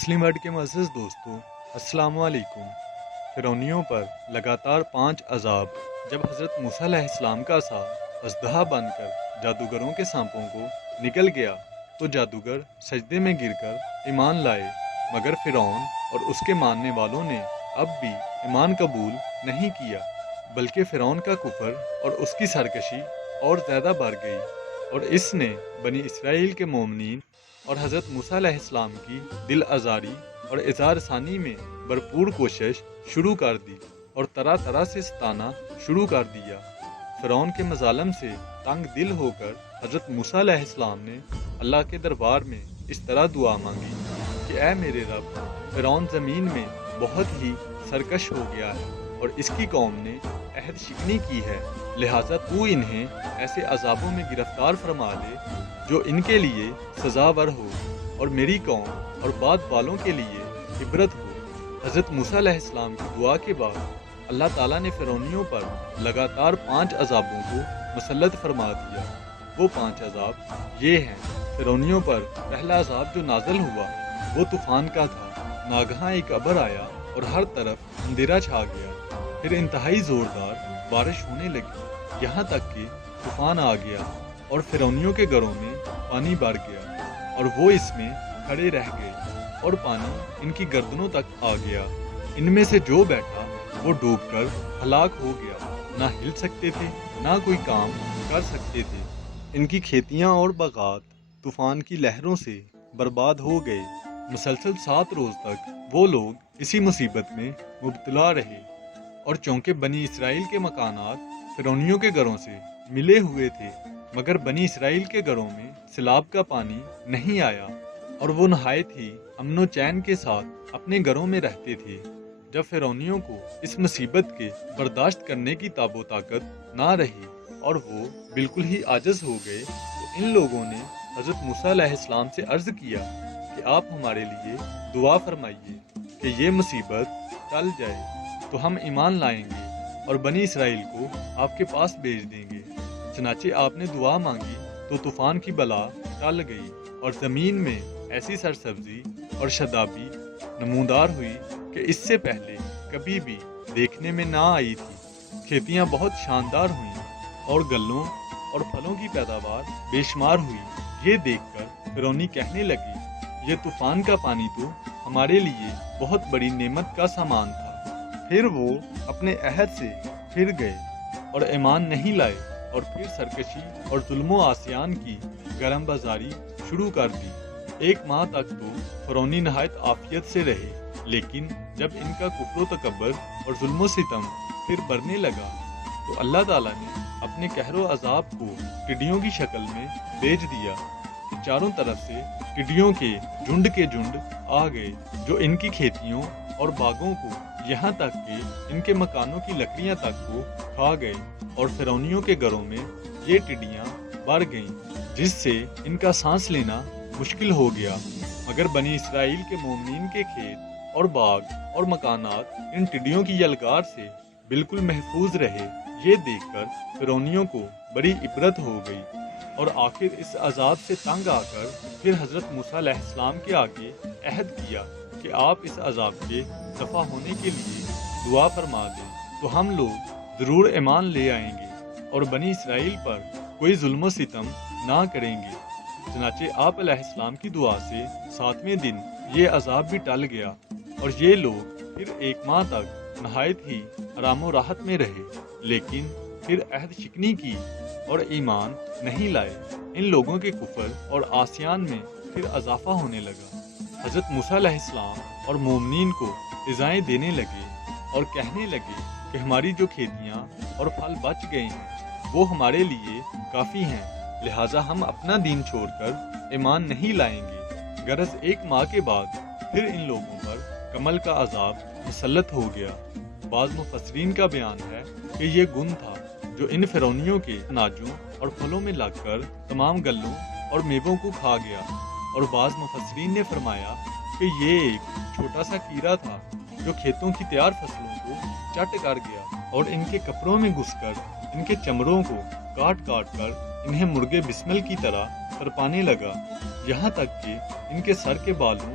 مسلم word کے معزز دوستو، السلام علیکم۔ فرعونیوں پر لگاتار 5 عذاب۔ جب حضرت موسیٰ علیہ السلام کا عصا اژدہا بن کر جادوگروں کے سانپوں کو نگل گیا تو جادوگر سجدے میں گر کر ایمان لائے، مگر فرعون اور اس کے ماننے والوں نے اب بھی ایمان قبول نہیں کیا، بلکہ فرعون کا کفر اور اس کی سرکشی اور زیادہ بڑھ گئی، اور اس نے بنی اسرائیل کے مومنین اور حضرت موسیٰ علیہ السلام کی دل آزاری اور اظہار ثانی میں بھرپور کوشش شروع کر دی اور طرح طرح سے ستانا شروع کر دیا۔ فرعون کے مظالم سے تنگ دل ہو کر حضرت موسیٰ علیہ السلام نے اللہ کے دربار میں اس طرح دعا مانگی کہ اے میرے رب، فرعون زمین میں بہت ہی سرکش ہو گیا ہے اور اس کی قوم نے عہد شکنی کی ہے، لہٰذا تو انہیں ایسے عذابوں میں گرفتار فرما لے جو ان کے لیے سزاور ہو اور میری قوم اور بعد والوں کے لیے عبرت ہو۔ حضرت موسیٰ علیہ السلام کی دعا کے بعد اللہ تعالیٰ نے فرعونیوں پر لگاتار 5 عذابوں کو مسلط فرما دیا۔ وہ 5 عذاب یہ ہیں۔ فرعونیوں پر پہلا عذاب جو نازل ہوا وہ طوفان کا تھا۔ ناگہاں ایک ابر آیا اور ہر طرف اندھیرا چھا گیا، پھر انتہائی زوردار بارش ہونے لگی، یہاں تک کہ طوفان آ گیا اور فرعونیوں کے گھروں میں پانی بھر گیا اور وہ اس میں کھڑے رہ گئے اور پانی ان کی گردنوں تک آ گیا۔ ان میں سے جو بیٹھا وہ ڈوب کر ہلاک ہو گیا، نہ ہل سکتے تھے نہ کوئی کام کر سکتے تھے۔ ان کی کھیتیاں اور باغات طوفان کی لہروں سے برباد ہو گئے۔ مسلسل 7 روز تک وہ لوگ اسی مصیبت میں مبتلا رہے، اور چونکہ بنی اسرائیل کے مکانات فرعونیوں کے گھروں سے ملے ہوئے تھے، مگر بنی اسرائیل کے گھروں میں سیلاب کا پانی نہیں آیا اور وہ نہایت ہی امن و چین کے ساتھ اپنے گھروں میں رہتے تھے۔ جب فرعونیوں کو اس مصیبت کے برداشت کرنے کی تاب و طاقت نہ رہی اور وہ بالکل ہی عاجز ہو گئے تو ان لوگوں نے حضرت موسیٰ علیہ السلام سے عرض کیا کہ آپ ہمارے لیے دعا فرمائیے کہ یہ مصیبت ٹل جائے تو ہم ایمان لائیں گے اور بنی اسرائیل کو آپ کے پاس بھیج دیں گے۔ چنانچہ آپ نے دعا مانگی تو طوفان کی بلا ٹل گئی اور زمین میں ایسی سرسبزی اور شادابی نمودار ہوئی کہ اس سے پہلے کبھی بھی دیکھنے میں نہ آئی تھی۔ کھیتیاں بہت شاندار ہوئیں اور گلوں اور پھلوں کی پیداوار بے شمار ہوئی۔ یہ دیکھ کر فرعونی کہنے لگے، یہ طوفان کا پانی تو ہمارے لیے بہت بڑی نعمت کا سامان تھا۔ پھر وہ اپنے عہد سے پھر گئے اور ایمان نہیں لائے اور پھر سرکشی اور ظلم و عصیان کی گرم بازاری شروع کر دی۔ 1 ماہ تک تو فرعونی نہایت عافیت سے رہے، لیکن جب ان کا کفر و تکبر اور ظلم و ستم پھر بڑھنے لگا تو اللہ تعالیٰ نے اپنے قہر و عذاب کو ٹڈیوں کی شکل میں بھیج دیا کہ چاروں طرف سے ٹڈیوں کے جھنڈ آ گئے جو ان کی کھیتیوں اور باغوں کو یہاں تک کہ ان کے مکانوں کی لکڑیاں تک کو کھا گئے، اور فرعونیوں کے گھروں میں یہ ٹڈیاں بڑھ گئیں جس سے ان کا سانس لینا مشکل ہو گیا، مگر بنی اسرائیل کے مومنین کے کھیت اور باغ اور مکانات ان ٹڈیوں کی یلغار سے بالکل محفوظ رہے۔ یہ دیکھ کر فرعونیوں کو بڑی عبرت ہو گئی، اور آخر اس عذاب سے تنگ آ کر پھر حضرت موسیٰ علیہ السلام کے آگے عہد کیا کہ آپ اس عذاب کے دفع ہونے کے لیے دعا فرما دیں تو ہم لوگ ضرور ایمان لے آئیں گے اور بنی اسرائیل پر کوئی ظلم و ستم نہ کریں گے۔ چنانچہ آپ علیہ السلام کی دعا سے 7ویں دن یہ عذاب بھی ٹل گیا اور یہ لوگ پھر 1 ماہ تک نہایت ہی آرام و راحت میں رہے، لیکن پھر عہد شکنی کی اور ایمان نہیں لائے۔ ان لوگوں کے کفر اور عصیان میں پھر اضافہ ہونے لگا۔ حضرت موسیٰ علیہ السلام اور مومنین کو عزائیں دینے لگے اور کہنے لگے کہ ہماری جو کھیتیاں اور پھل بچ گئے ہیں وہ ہمارے لیے کافی ہیں، لہٰذا ہم اپنا دین چھوڑ کر ایمان نہیں لائیں گے۔ غرض 1 ماہ کے بعد پھر ان لوگوں پر کمل کا عذاب مسلط ہو گیا۔ بعض مفسرین کا بیان ہے کہ یہ گن تھا جو ان فرعونیوں کے اناجوں اور پھلوں میں لگ کر تمام گلوں اور میووں کو کھا گیا، اور بعض مفسرین نے فرمایا کہ یہ ایک چھوٹا سا کیڑا تھا جو کھیتوں کی تیار فصلوں کو چٹ کر گیا اور ان کے کپڑوں میں گھس کر ان کے چمڑوں کو کاٹ کر انہیں مرغے بسمل کی طرح تڑپانے لگا، یہاں تک کہ ان کے سر کے بالوں،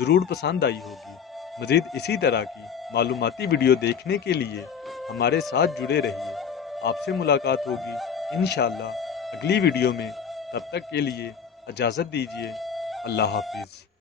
ضرور پسند آئی ہوگی۔ مزید اسی طرح کی معلوماتی ویڈیو دیکھنے کے لیے ہمارے ساتھ جڑے رہیے۔ آپ سے ملاقات ہوگی انشاءاللہ اگلی ویڈیو میں۔ تب تک کے لیے اجازت دیجیے۔ اللہ حافظ۔